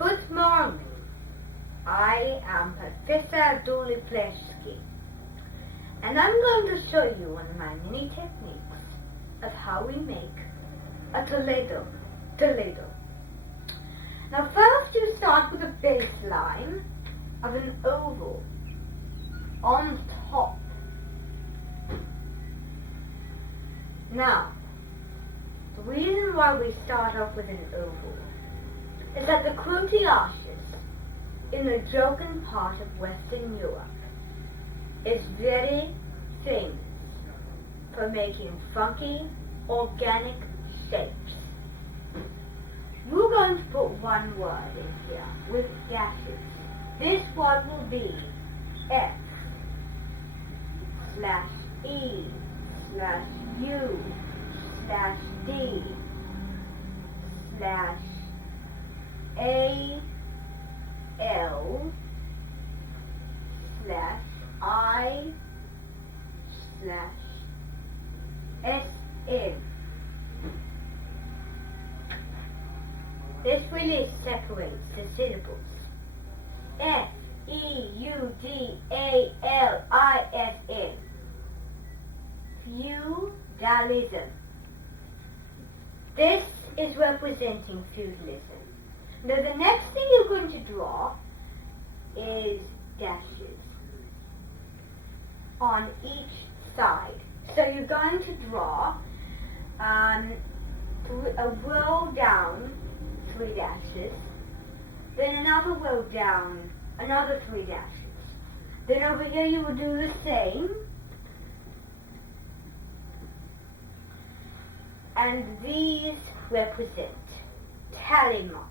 Good morning. I am Professor Doliplewski, and I'm going to show you one of my many techniques of how we make a Toledo. Now first you start with a baseline of an oval on top. Now, the reason why we start off with an oval is that the Cretaceous in the Jokin part of Western Europe is very famous for making funky, organic shapes. We're going to put one word in here with dashes. This word will be F/E/A/L/I/SN. This really separates the syllables. Feudalism. Feudalism. This is representing feudalism. Now the next thing you're going to draw is dashes on each side. So you're going to draw a row down, 3 dashes, then another row down, another 3 dashes. Then over here you will do the same. And these represent tally marks.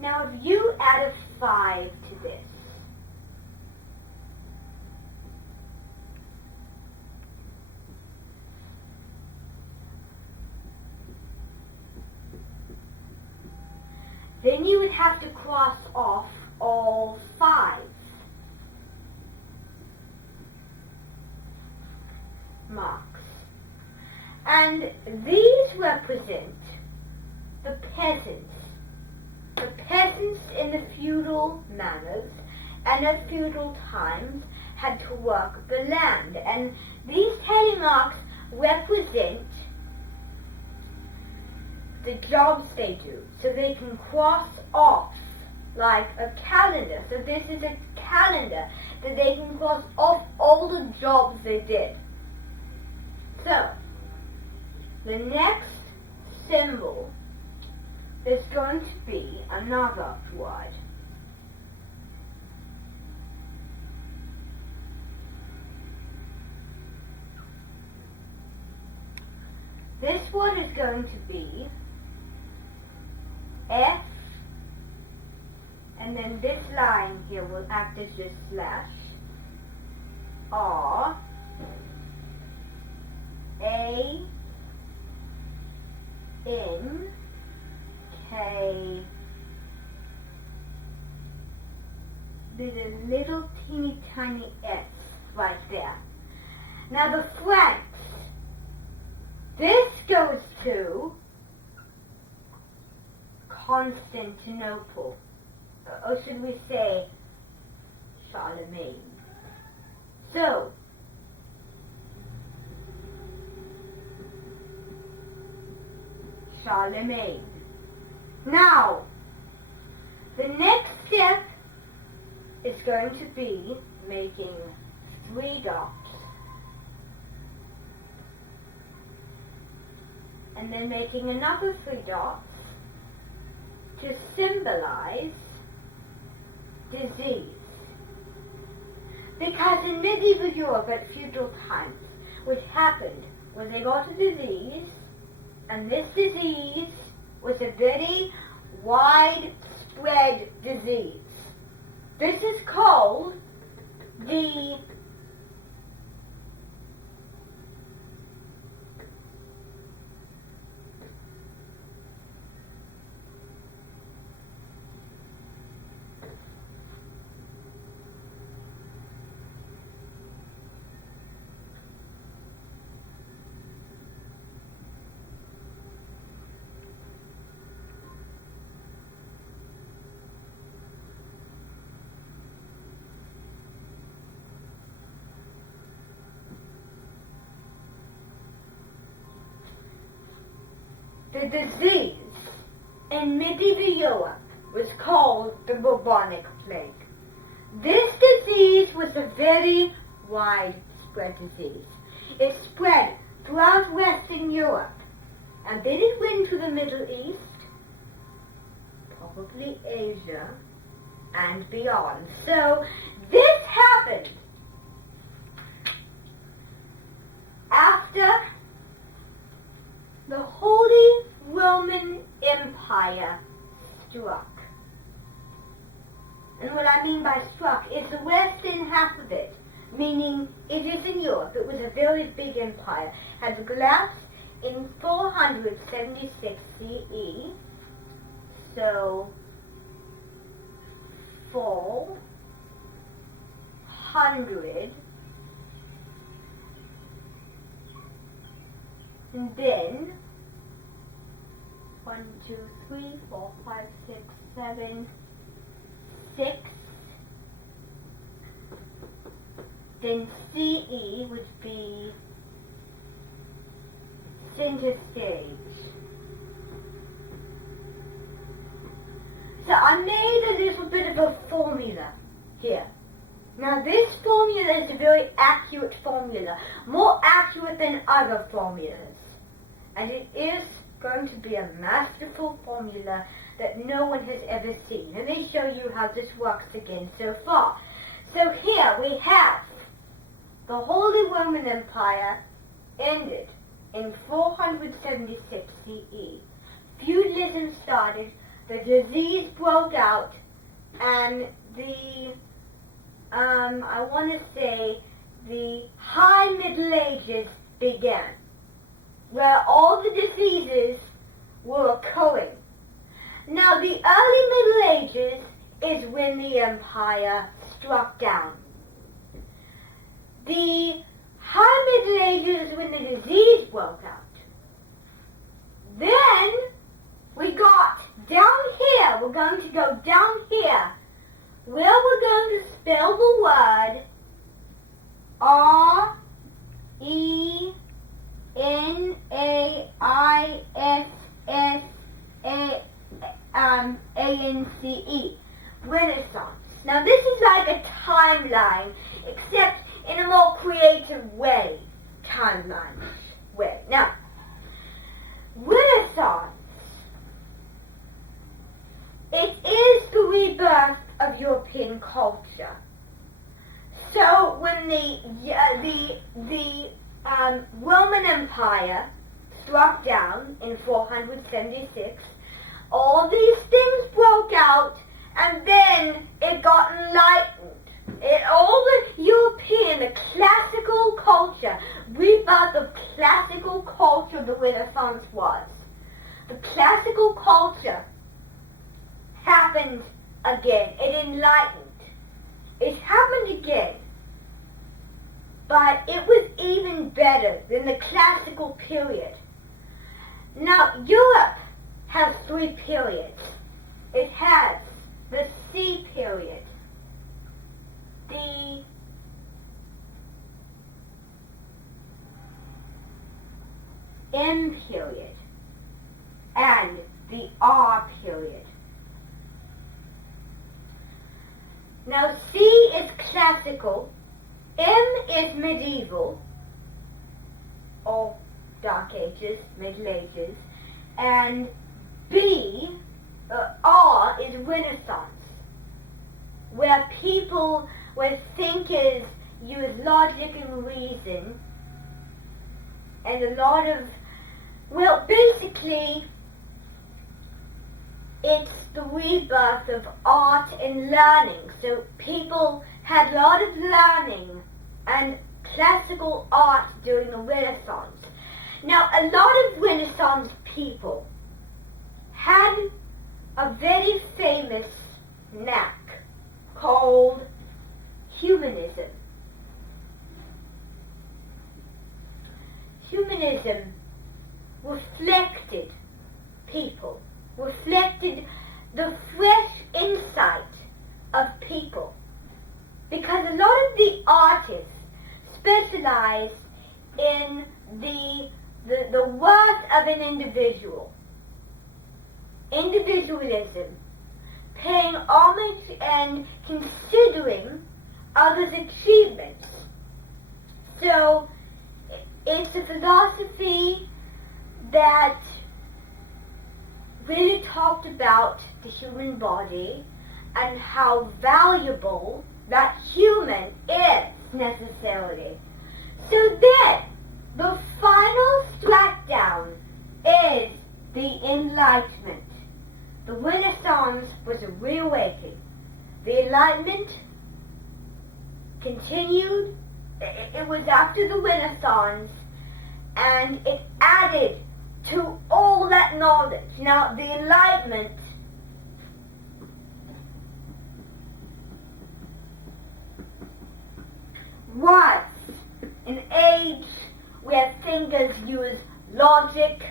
Now if you add a 5 to this, then you would have to cross off all 5 marks. And these represent the peasants. The peasants in the feudal manners and at feudal times had to work the land. And these tally marks represent the jobs they do, so they can cross off like a calendar. So this is a calendar that they can cross off all the jobs they did. So the next symbol is going to be another word. This word is going to be F, and then this line here will act as your slash. R, A, N, K. There's a little teeny tiny S right there. Now the flanks. This goes to Constantinople. Or should we say Charlemagne? So, Charlemagne. Now, the next step is going to be making 3 dots. And then making another 3 dots to symbolize disease. Because in medieval Europe at feudal times, what happened was they got a disease, and this disease was a very widespread disease. This is called the the disease in medieval Europe was called the bubonic plague. This disease was a very widespread disease. It spread throughout Western Europe, and then it went to the Middle East, probably Asia, and beyond. So this happened after the Holy Roman Empire struck. And what I mean by struck is the western half of it, meaning it is in Europe. It was a very big empire. Had collapsed in 476 CE. So 400, and then 1, 2, 3, 4, 5, 6, 7, 6. Then CE would be center stage. So I made a little bit of a formula here. Now this formula is a very accurate formula, more accurate than other formulas. And it is going to be a masterful formula that no one has ever seen. Let me show you how this works again so far. So here we have the Holy Roman Empire ended in 476 CE. Feudalism started, the disease broke out, and the, I want to say, the High Middle Ages began, where all the diseases were occurring. Now, the early Middle Ages is when the empire struck down. The High Middle Ages is when the disease broke out. Then we got down here, we're going to go down here, where we're going to spell the word RENAISSANCE, Renaissance. Now this is like a timeline, except in a more creative way, timeline way. Now, Renaissance, it is the rebirth of European culture. So when the Roman Empire struck down in 476, all these things broke out, and then it got enlightened. All the European, the classical culture, rebirth of classical culture, the Renaissance was. The classical culture happened again. It enlightened. It happened again. But it was even better than the classical period. Now, Europe has 3 periods. It has the C period, the M period, and the R period. Now C is classical, M is medieval, or Dark Ages, Middle Ages, and R is Renaissance, where people, where thinkers use logic and reason, and a lot of, well, basically, it's the rebirth of art and learning. So people had a lot of learning and classical art during the Renaissance. Now, a lot of Renaissance people had a very famous knack called humanism. Humanism reflected people, reflected the fresh insight of people, because a lot of the artists specialized in the worth of an individual. individualism, paying homage and considering others' achievements. So it's a philosophy that really talked about the human body and how valuable that human is necessarily. So then, the final strikedown is the Enlightenment. The Renaissance was a reawakening. The Enlightenment continued. It was after the Renaissance, and it added to all that knowledge. Now, the Enlightenment was an age where thinkers used logic,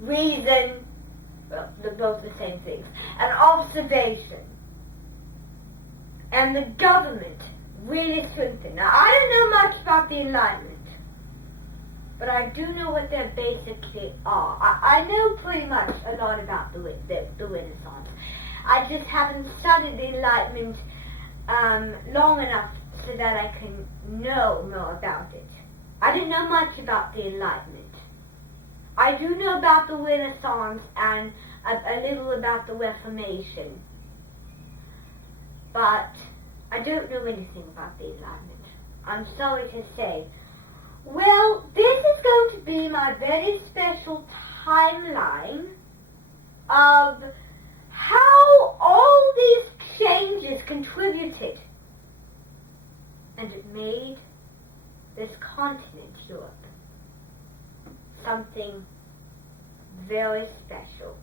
reason, well, they're both the same things, and observation. And the government really strengthened. Now, I don't know much about the Enlightenment, but I do know what they basically are. I know pretty much a lot about the Renaissance. I just haven't studied the Enlightenment long enough so that I can know more about it. I didn't know much about the Enlightenment. I do know about the Renaissance and a little about the Reformation, but I don't know anything about the Enlightenment. I'm sorry to say. Well, this is going to be my very special timeline of how all these changes contributed, and it made this continent, Europe, something very special.